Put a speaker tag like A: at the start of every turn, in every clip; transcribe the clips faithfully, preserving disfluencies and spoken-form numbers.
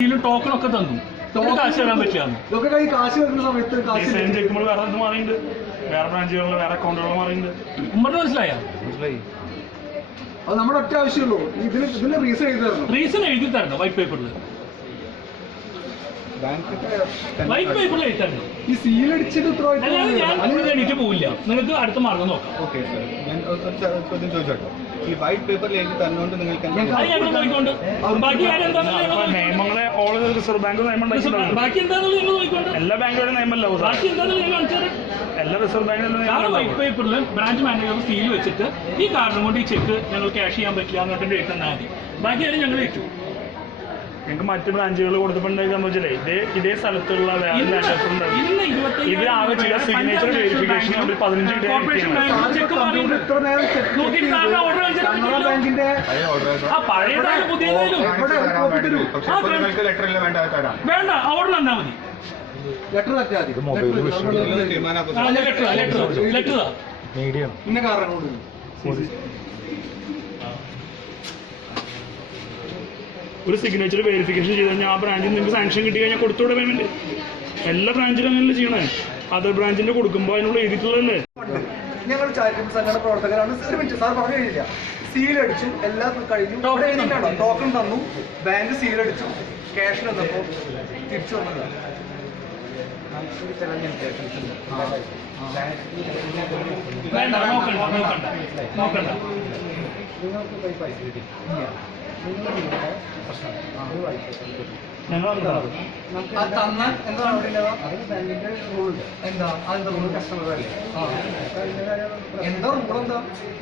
A: സീലും token ഒക്കെ തന്നു. കാശ് തരാൻ പറ്റില്ലാന്ന്
B: കാശ് വരുന്ന സമയത്ത്
C: ചെക്കുമ്പോൾ വേറെ എന്ത് മാറിയുണ്ട്, വേറെ ബ്രാഞ്ചുകളിൽ വേറെ അക്കൗണ്ടുകൾ മാറിയുണ്ട്.
A: ഉമ്മറിന് മനസ്സിലായ? മനസ്സിലായി.
B: അത് നമ്മുടെ ഒറ്റ ആവശ്യമുള്ളൂ. ഇതിന് ഇതിന് റീസൺ എഴുതി തരണം.
A: റീസൺ എഴുതി തരണം വൈറ്റ് പേപ്പറിൽ. വൈറ്റ് പേപ്പറിൽ എഴുതി തരണം.
B: ഈ സീൽ അടിച്ചിട്ട്
A: ഞാൻ എണീറ്റ് പോവില്ല. നിങ്ങൾക്ക് അടുത്ത മാർഗം നോക്കാം.
D: ഓക്കെ സാർ, ഞാൻ ചോദ്യം ചോദിച്ചോട്ടെ. ഈ വൈറ്റ് പേപ്പറിൽ എഴുതി തന്നുകൊണ്ട് നിങ്ങൾക്ക്
A: നോക്കിക്കൊണ്ട് ബാക്കി
C: നിയമങ്ങളെ ഓൾ റിസർവ് ബാങ്ക് നിയമം
A: ബാക്കി എന്താണെന്ന് ഞങ്ങൾ നോക്കിക്കൊണ്ട്
C: എല്ലാ ബാങ്കുകളുടെ നിയമമല്ല
A: ബാക്കി എന്താണെന്ന് ഞങ്ങൾ കാണിച്ചാൽ
C: എല്ലാ റിസർവ് ബാങ്കിലും
A: വൈറ്റ് പേപ്പറിൽ ബ്രാഞ്ച് മാനേജർ സീൽ വെച്ചിട്ട് ഈ കാരണം കൊണ്ട് ഈ ചെക്ക് ഞങ്ങൾ ക്യാഷ് ചെയ്യാൻ പറ്റില്ല എന്നിട്ട് എഴുതി തന്നാൽ മതി. ബാക്കി കാര്യം ഞങ്ങൾ ഏറ്റു.
C: ഞങ്ങൾക്ക് മറ്റ് ബ്രാഞ്ചുകൾ കൊടുത്തിട്ടുണ്ടെന്ന് വെച്ചാലേ ഇതേ ഇതേ സ്ഥലത്തുള്ള ഇത് ആകെ ചെയ്യാൻ സിഗ്നേച്ചർ വെരിഫിക്കേഷൻ ഒരു പതിനഞ്ച്
A: വേണ്ട ഓർഡർ തന്നാ മതി.
B: ലെറ്റർ
A: ലെറ്റർ
B: മീഡിയം ഇന്ന കാരണം കൊണ്ട്
C: ഒരു സിഗ്നേച്ചർ വെരിഫിക്കേഷൻ ചെയ്ത് കഴിഞ്ഞാൽ ആ ബ്രാഞ്ചിൽ നിങ്ങൾക്ക് സാങ്ഷൻ കിട്ടി കഴിഞ്ഞാൽ കൊടുത്തോടെ പേയ്മെന്റ്. എല്ലാ ബ്രാഞ്ചിലും അങ്ങനെയല്ലേ ചെയ്യണേ. അതർ ബ്രാഞ്ചിന്റെ കൊടുക്കുമ്പോൾ അതിനുള്ള എഴുതിയിട്ടുള്ളതല്ലേ.
B: ഞങ്ങൾ ചാരിറ്റബിൾ സംഘടന പ്രവർത്തകരാണ്. ഒരു മിനിറ്റ് സാർ പറഞ്ഞു കഴിഞ്ഞില്ല. സീൽ അടിച്ചു, എല്ലാം കഴിഞ്ഞു, ടോക്കൺ തന്നു, ബാങ്ക് സീൽ അടിച്ചു, ക്യാഷ് തന്നപ്പോൾ തിരിച്ചു വന്നത്.
C: ഞങ്ങൾ
B: എന്താ അതിന്റെ റൂൾ കസ്റ്റമർ അല്ലേ? എന്താ റൂൾ എന്താ?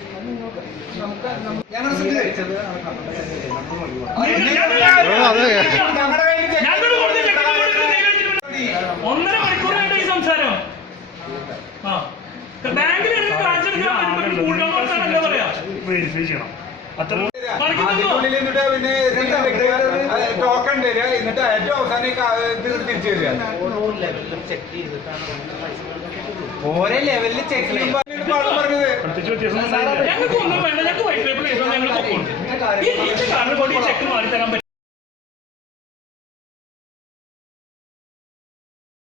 B: ഞങ്ങൾ
A: ഒന്നര മണിക്കൂറായിട്ട് ഈ സംസാരം. ബാങ്കിൽ
C: വെരിഫൈ ചെയ്യണം. അത്ര
B: ടോക്കൺ തരിക, എന്നിട്ട് ഏറ്റവും അവസാനം തിരിച്ചു തരിക. ഓരോ ലെവലിൽ ചെക്ക് ചെയ്യുമ്പോൾ
A: ഞങ്ങൾക്ക് ഒന്നും വേണ്ട. ഞങ്ങൾക്ക് വൈറ്റ് പേപ്പർ ഞങ്ങൾ ചെക്ക് മാറി തരാൻ പറ്റും.